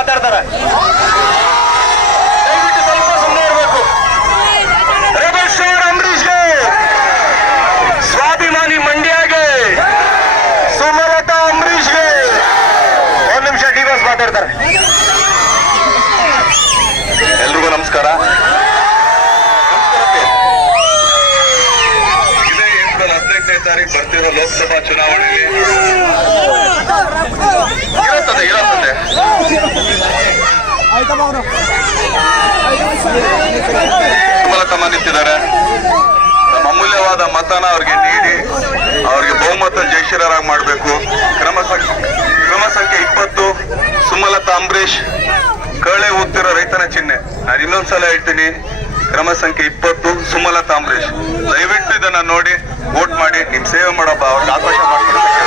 ಮಾತಾಡ್ತಾರೆ. ದಯವಿಟ್ಟು ಸ್ವಲ್ಪ ಸುಮ್ಮನೆ ಇರಬೇಕು. ರೆಬಲ್ ಸ್ಟಾರ್ ಅಂಬರೀಷ್ಗೆ, ಸ್ವಾಭಿಮಾನಿ ಮಂಡ್ಯಗೆ, ಸುಮಲತಾ ಅಂಬರೀಷ್ಗೆ. ಒಂದ್ ನಿಮಿಷ ಡಿವೈಸ್ ಮಾತಾಡ್ತಾರೆ. ಎಲ್ರಿಗೂ ನಮಸ್ಕಾರ. ಇದೇ ಏಪ್ರಿಲ್ 15ನೇ ತಾರೀಕು ಬರ್ತಿರೋ ಲೋಕಸಭಾ ಚುನಾವಣೆಯಲ್ಲಿ ಇರುತ್ತದೆ ಸುಮಲತಮ್ಮ ನಿಂತಿದ್ದಾರೆ. ನಮ್ಮ ಅಮೂಲ್ಯವಾದ ಮತನ ಅವ್ರಿಗೆ ನೀಡಿ ಅವ್ರಿಗೆ ಬಹುಮತ ಜಯಶೀಲರಾಗಿ ಮಾಡಬೇಕು. ಕ್ರಮ ಸಂಖ್ಯೆ 20 ಸುಮಲತಾ ಅಂಬರೀಷ್, ಕಳೆ ಊದ್ತಿರೋ ರೈತನ ಚಿಹ್ನೆ. ನಾನು ಇನ್ನೊಂದ್ಸಲ ಹೇಳ್ತೀನಿ, ಕ್ರಮ ಸಂಖ್ಯೆ 20 ಸುಮಲತಾ ಅಂಬರೀಷ್. ದಯವಿಟ್ಟು ಇದನ್ನ ನೋಡಿ ವೋಟ್ ಮಾಡಿ, ನಿಮ್ ಸೇವೆ ಮಾಡೋ ಅವ್ರಿಗೆ ಅವಕಾಶ ಮಾಡಿಕೊಡ್ಬೇಕು.